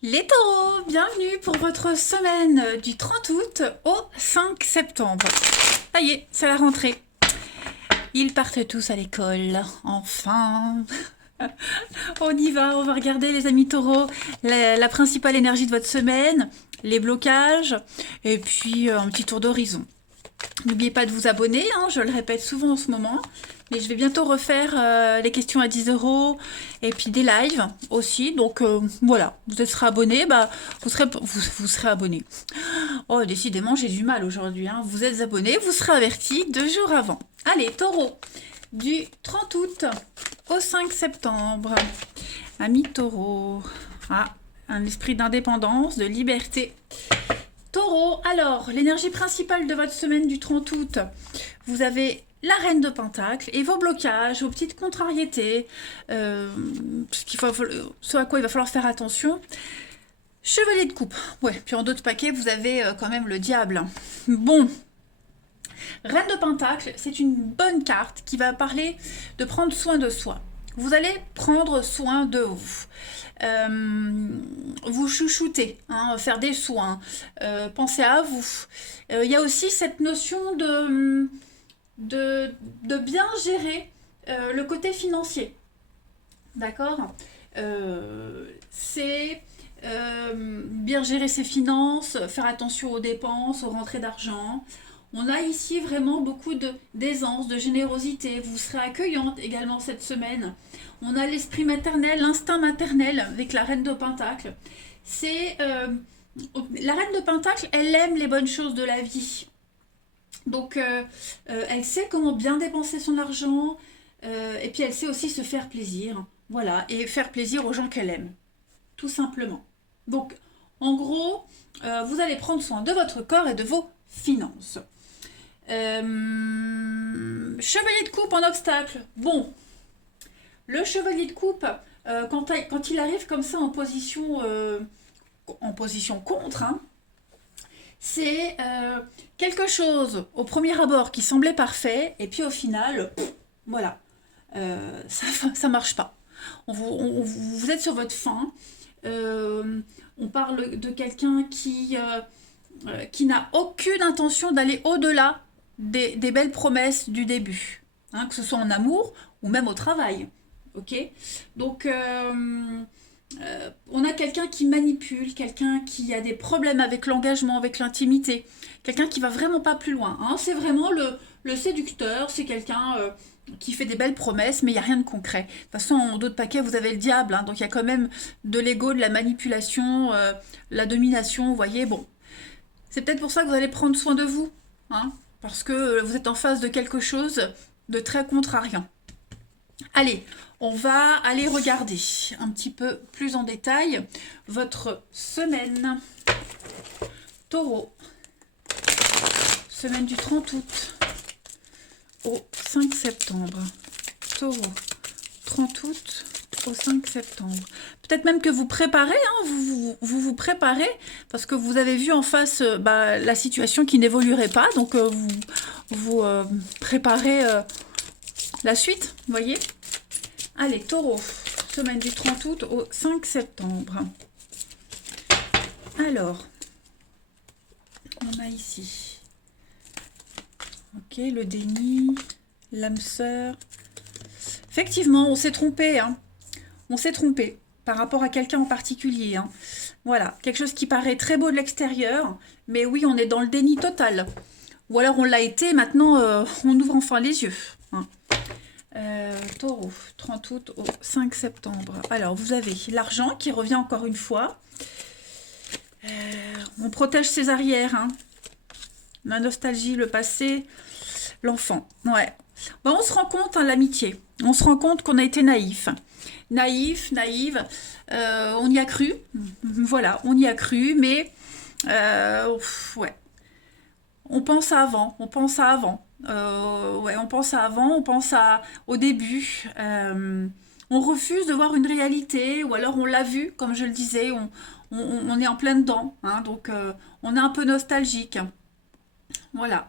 Les taureaux, bienvenue pour votre semaine du 30 août au 5 septembre. Ça y est, c'est la rentrée. Ils partent tous à l'école, enfin. On va regarder les amis taureaux, la principale énergie de votre semaine, les blocages, et puis un petit tour d'horizon. N'oubliez pas de vous abonner, hein, je le répète souvent en ce moment. Mais je vais bientôt refaire les questions à 10 euros et puis des lives aussi. Donc voilà, vous serez abonné, bah, vous serez abonné. Oh, décidément, j'ai du mal aujourd'hui. Hein. Vous êtes abonné, vous serez averti 2 jours avant. Allez, taureau, du 30 août au 5 septembre. Ami taureau. Ah, un esprit d'indépendance, de liberté. Taureau, alors, l'énergie principale de votre semaine du 30 août, vous avez la reine de Pentacle et vos blocages, vos petites contrariétés, ce à quoi il va falloir faire attention. Chevalier de coupe, ouais, puis en d'autres paquets, vous avez quand même le diable. Bon, reine de Pentacle, c'est une bonne carte qui va parler de prendre soin de soi. Vous allez prendre soin de vous. Vous chouchouter, hein, faire des soins, pensez à vous. Il y a aussi cette notion de bien gérer le côté financier. D'accord. C'est bien gérer ses finances, faire attention aux dépenses, aux rentrées d'argent. On a ici vraiment beaucoup d'aisance, de générosité. Vous serez accueillante également cette semaine. On a l'esprit maternel, l'instinct maternel avec la reine de Pentacle. C'est la reine de Pentacle, elle aime les bonnes choses de la vie. Donc, elle sait comment bien dépenser son argent, et puis elle sait aussi se faire plaisir. Voilà, et faire plaisir aux gens qu'elle aime, tout simplement. Donc, en gros, vous allez prendre soin de votre corps et de vos finances. Chevalier de coupe en obstacle. Bon, le chevalier de coupe, quand il arrive comme ça en position contre, hein, c'est quelque chose au premier abord qui semblait parfait, et puis au final, voilà, ça marche pas. Vous êtes sur votre faim. On parle de quelqu'un qui n'a aucune intention d'aller au-delà des belles promesses du début, hein, que ce soit en amour ou même au travail. Ok. Donc, on a quelqu'un qui manipule, quelqu'un qui a des problèmes avec l'engagement, avec l'intimité, quelqu'un qui va vraiment pas plus loin. Hein. C'est vraiment le séducteur, c'est quelqu'un qui fait des belles promesses, mais il n'y a rien de concret. De toute façon, en d'autres paquets, vous avez le diable, hein, donc il y a quand même de l'ego, de la manipulation, la domination, vous voyez, bon. C'est peut-être pour ça que vous allez prendre soin de vous, hein, parce que vous êtes en face de quelque chose de très contrariant. Allez, on va aller regarder un petit peu plus en détail votre semaine. Taureau, semaine du 30 août au 5 septembre. Taureau, 30 août au 5 septembre. Peut-être même que vous préparez, hein, vous préparez, parce que vous avez vu en face la situation qui n'évoluerait pas, donc vous préparez la suite, vous voyez. Allez, taureau, semaine du 30 août au 5 septembre. Alors, on a ici, ok, le déni, l'âme sœur. Effectivement, on s'est trompé, hein. On s'est trompé par rapport à quelqu'un en particulier. Hein. Voilà, quelque chose qui paraît très beau de l'extérieur, mais oui, on est dans le déni total. Ou alors on l'a été, maintenant on ouvre enfin les yeux. Hein. Taureau, 30 août au 5 septembre. Alors, vous avez l'argent qui revient encore une fois. On protège ses arrières. Hein. La nostalgie, le passé, l'enfant. Ouais. Bon, on se rend compte, hein, l'amitié. On se rend compte qu'on a été naïf. Naïve. On y a cru. Voilà, on y a cru, mais ouais. On pense à avant. Ouais, on pense à avant, au début. On refuse de voir une réalité, ou alors on l'a vu, comme je le disais, on est en plein dedans, hein, donc on est un peu nostalgique. Voilà.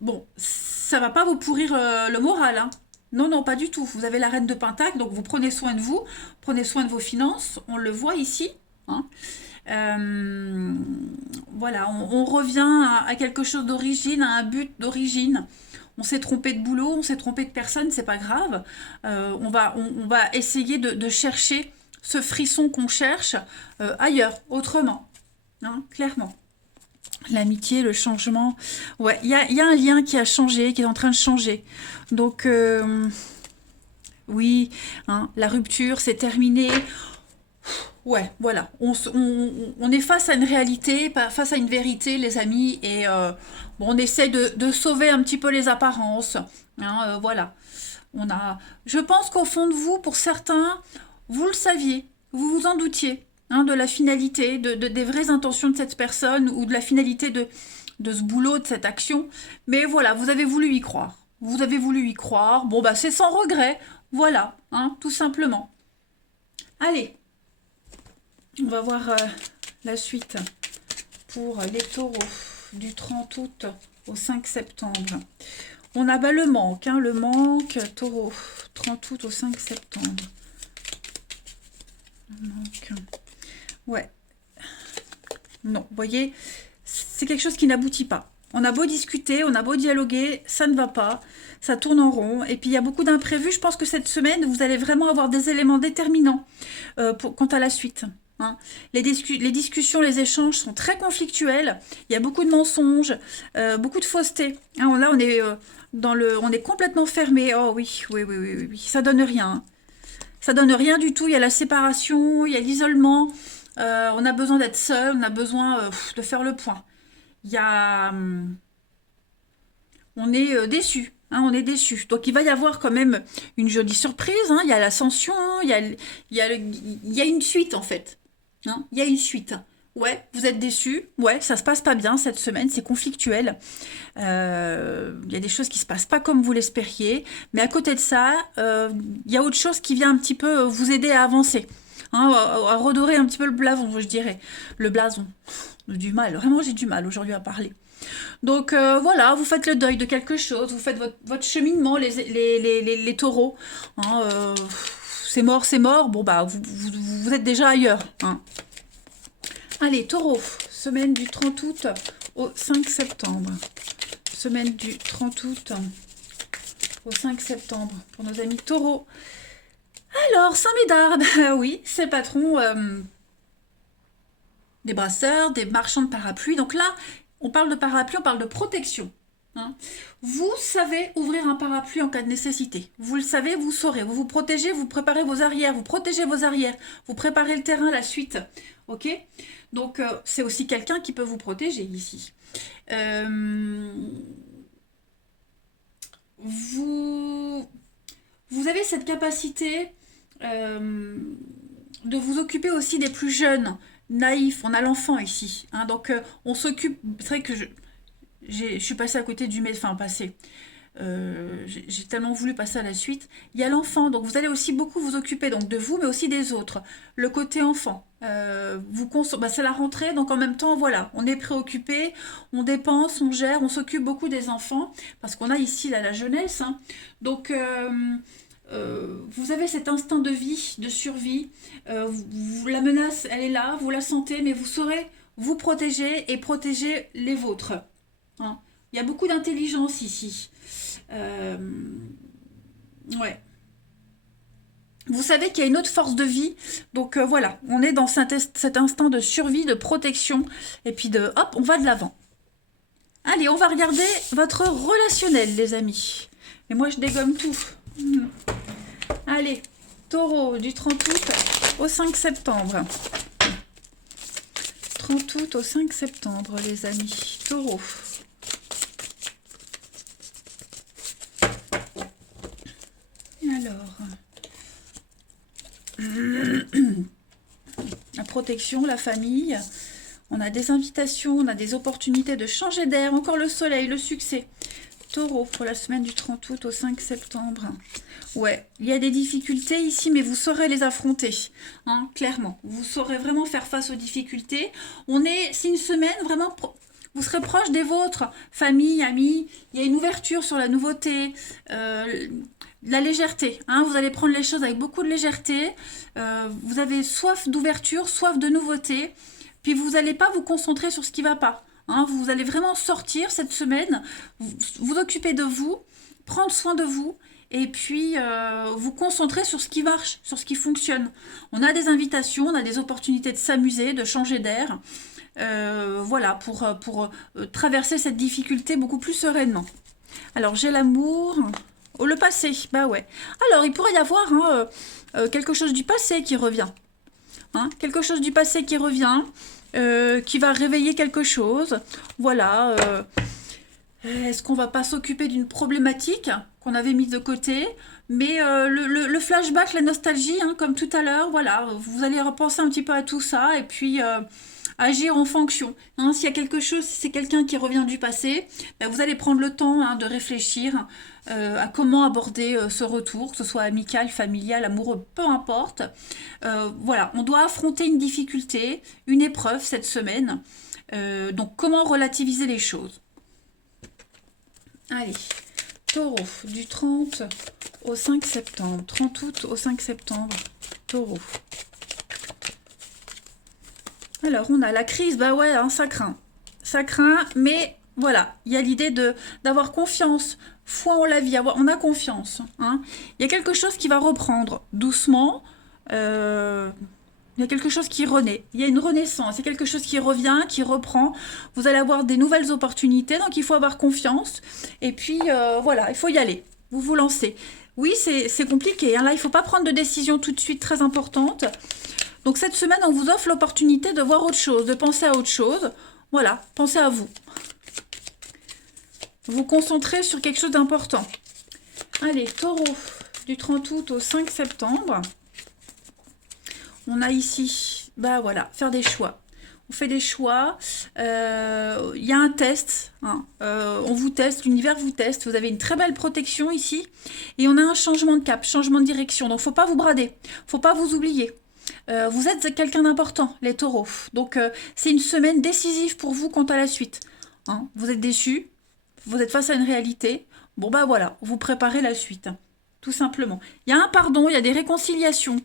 Bon, ça va pas vous pourrir le moral, hein. Non, non, pas du tout. Vous avez la reine de Pentacle, donc vous prenez soin de vous, prenez soin de vos finances. On le voit ici. Hein. Euh, voilà, on revient à quelque chose d'origine, à un but d'origine. On s'est trompé de boulot, on s'est trompé de personne, c'est pas grave. On va essayer de chercher ce frisson qu'on cherche ailleurs, autrement, hein, clairement. L'amitié, le changement. Ouais, il y a un lien qui a changé, qui est en train de changer. Donc, oui, hein, la rupture, c'est terminé. Ouais, voilà. On est face à une réalité, face à une vérité, les amis, et bon, on essaie de sauver un petit peu les apparences. Hein, voilà. Je pense qu'au fond de vous, pour certains, vous le saviez, vous vous en doutiez, hein, de la finalité, des vraies intentions de cette personne ou de la finalité de ce boulot, de cette action. Mais voilà, vous avez voulu y croire. Vous avez voulu y croire. Bon, bah, c'est sans regret. Voilà, hein, tout simplement. Allez, on va voir la suite pour les taureaux du 30 août au 5 septembre. On a bah, le manque, taureau, 30 août au 5 septembre. Le manque. Ouais. Non, vous voyez, c'est quelque chose qui n'aboutit pas. On a beau discuter, on a beau dialoguer, ça ne va pas, ça tourne en rond. Et puis il y a beaucoup d'imprévus. Je pense que cette semaine, vous allez vraiment avoir des éléments déterminants quant à la suite. Hein. Les discussions, les échanges sont très conflictuels. Il y a beaucoup de mensonges, beaucoup de fausseté. Hein, là, on est complètement fermé. Oh oui, oui, oui, oui, oui. Ça donne rien. Hein. Ça donne rien du tout. Il y a la séparation, il y a l'isolement. On a besoin d'être seul, on a besoin de faire le point. Il y a, on est déçu. Hein, on est déçu. Donc il va y avoir quand même une jolie surprise. Hein. Il y a l'ascension, il y a une suite en fait. Hein, il y a une suite. Ouais, vous êtes déçus. Ouais, ça se passe pas bien cette semaine, c'est conflictuel. Il y a des choses qui se passent pas comme vous l'espériez. Mais à côté de ça, il y a autre chose qui vient un petit peu vous aider à avancer. Hein, à redorer un petit peu le blason, je dirais. Le blason. Du mal, vraiment j'ai du mal aujourd'hui à parler. Donc voilà, vous faites le deuil de quelque chose, vous faites votre cheminement, les taureaux. Hein, c'est mort, c'est mort. Bon bah vous êtes déjà ailleurs. Hein. Allez, taureau, semaine du 30 août au 5 septembre. Semaine du 30 août au 5 septembre pour nos amis taureaux. Alors, Saint-Médard, bah oui, c'est le patron des brasseurs, des marchands de parapluies. Donc là, on parle de parapluie, on parle de protection. Hein. Vous savez ouvrir un parapluie en cas de nécessité. Vous le savez, vous saurez. Vous vous protégez, vous préparez vos arrières, vous protégez vos arrières, vous préparez le terrain, la suite. Ok. Donc, c'est aussi quelqu'un qui peut vous protéger ici. Vous avez cette capacité de vous occuper aussi des plus jeunes, naïfs. On a l'enfant ici. Hein, donc, on s'occupe. C'est vrai que je suis passée à côté du enfin passé. J'ai tellement voulu passer à la suite. Il y a l'enfant, donc vous allez aussi beaucoup vous occuper donc de vous, mais aussi des autres. Le côté enfant, c'est la rentrée, donc en même temps, voilà, on est préoccupé, on dépense, on gère, on s'occupe beaucoup des enfants, parce qu'on a ici là, la jeunesse. Hein. Donc, vous avez cet instinct de vie, de survie. La menace, elle est là, vous la sentez, mais vous saurez vous protéger et protéger les vôtres. Hein. Il y a beaucoup d'intelligence ici. Ouais. Vous savez qu'il y a une autre force de vie. Donc voilà, on est dans cet instinct de survie, de protection. Et puis hop, on va de l'avant. Allez, on va regarder votre relationnel, les amis. Et moi, je dégomme tout. Allez, taureau, du 30 août au 5 septembre. 30 août au 5 septembre, les amis. Taureau. Alors, la protection, la famille, on a des invitations, on a des opportunités de changer d'air, encore le soleil, le succès. Taureau pour la semaine du 30 août au 5 septembre. Ouais, il y a des difficultés ici, mais vous saurez les affronter, hein, clairement. Vous saurez vraiment faire face aux difficultés. C'est une semaine vraiment... Vous serez proche des vôtres, famille, amis. Il y a une ouverture sur la nouveauté. la légèreté, hein, vous allez prendre les choses avec beaucoup de légèreté, vous avez soif d'ouverture, soif de nouveauté, puis vous n'allez pas vous concentrer sur ce qui ne va pas. Hein, vous allez vraiment sortir cette semaine, vous occuper de vous, prendre soin de vous, et puis vous concentrer sur ce qui marche, sur ce qui fonctionne. On a des invitations, on a des opportunités de s'amuser, de changer d'air, voilà, pour traverser cette difficulté beaucoup plus sereinement. Alors, j'ai l'amour. Oh, le passé, bah ouais. Alors, il pourrait y avoir hein, quelque chose du passé qui revient. Hein, quelque chose du passé qui revient, qui va réveiller quelque chose. Voilà. Est-ce qu'on va pas s'occuper d'une problématique qu'on avait mise de côté? Mais le flashback, la nostalgie, hein, comme tout à l'heure, voilà, vous allez repenser un petit peu à tout ça et puis agir en fonction. Hein, s'il y a quelque chose, si c'est quelqu'un qui revient du passé, ben, vous allez prendre le temps hein, de réfléchir à comment aborder ce retour, que ce soit amical, familial, amoureux, peu importe. Voilà, on doit affronter une difficulté, une épreuve cette semaine. Donc comment relativiser les choses? Allez, taureau, du 30 au 5 septembre. 30 août au 5 septembre, taureau. Alors, on a la crise, bah ouais, hein, ça craint. Ça craint, mais voilà, il y a l'idée d'avoir confiance, foi en la vie, on a confiance. Hein. Il y a quelque chose qui va reprendre doucement. Il y a quelque chose qui renaît. Il y a une renaissance. Il y a quelque chose qui revient, qui reprend. Vous allez avoir des nouvelles opportunités, donc il faut avoir confiance. Et puis, voilà, il faut y aller. Vous vous lancez. Oui, c'est compliqué. Hein. Là, il ne faut pas prendre de décision tout de suite très importante. Donc cette semaine, on vous offre l'opportunité de voir autre chose, de penser à autre chose. Voilà, pensez à vous. Vous concentrez sur quelque chose d'important. Allez, taureau, du 30 août au 5 septembre. On a ici, bah voilà, faire des choix. On fait des choix. Il y a un test. Hein. On vous teste, l'univers vous teste. Vous avez une très belle protection ici. Et on a un changement de cap, changement de direction. Donc, faut pas vous brader. Faut pas vous oublier. Vous êtes quelqu'un d'important, les taureaux. Donc, c'est une semaine décisive pour vous quant à la suite. Hein. Vous êtes déçus. Vous êtes face à une réalité. Bon, bah voilà, vous préparez la suite. Tout simplement. Il y a un pardon, il y a des réconciliations.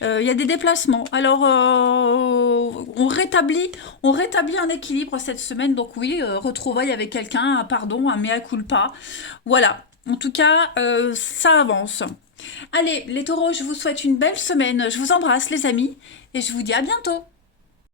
Il y a des déplacements. Alors, on rétablit un équilibre cette semaine. Donc oui, retrouvailles avec quelqu'un, un pardon, un mea culpa. Voilà. En tout cas, ça avance. Allez, les taureaux, je vous souhaite une belle semaine. Je vous embrasse, les amis. Et je vous dis à bientôt.